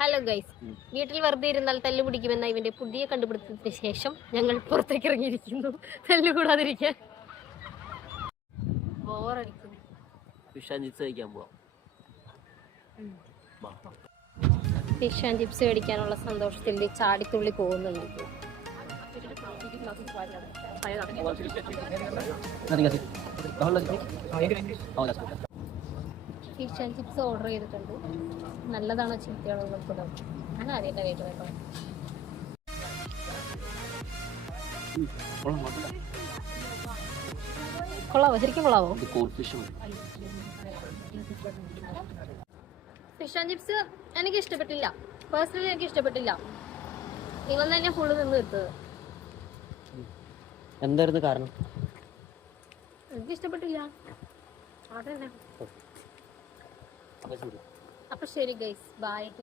Hello guys, വീട്ടിൽ വെറുതെ ഇരുന്നാൽ തല്ലു പിടിക്കുമെന്ന ഇവന്റെ പുതിയ കണ്ടുപിടുത്തത്തിന് ശേഷം ഞങ്ങൾ പുറത്തേക്ക് ഇറങ്ങിയിരിക്കുന്നു. തല്ലുകൂടാതിരിക്കാൻ. ബോറടിക്കുന്നു. ഫിഷ് ആൻഡ് ചിപ്സ് കഴിക്കാൻ പോവാം. ഫിഷ് ആൻഡ് ചിപ്സ് മേടിക്കാനുള്ള സന്തോഷത്തിൽ ചാടിത്തുള്ളി പോകുന്നുണ്ട്. ഫിഷ് ആൻഡ് ചിപ്സ് ഓർഡർ ചെയ്തിട്ടുണ്ട്. നല്ലതാണോ ചീത്തയാണോ നോക്കുക. ഞാൻ അറിയില്ല കേട്ടോ. കൊള്ളാവോ? ശരിക്കും കൊള്ളാവോ? ഫിഷ് ആൻഡ് ചിപ്സ് എനിക്ക് ഇഷ്ടപ്പെട്ടില്ല. പേഴ്സണലി എനിക്ക് ഇഷ്ടപ്പെട്ടില്ല. ഇവൻ തന്നെ ഫുള്ള് നിന്ന് കിട്ടുന്നത്. എന്തായിരുന്നു കാരണം? എനിക്ക് ഇഷ്ടപ്പെട്ടില്ല. അതന്നെ. അപ്പൊ ശരി ഗൈസ്, ബൈ.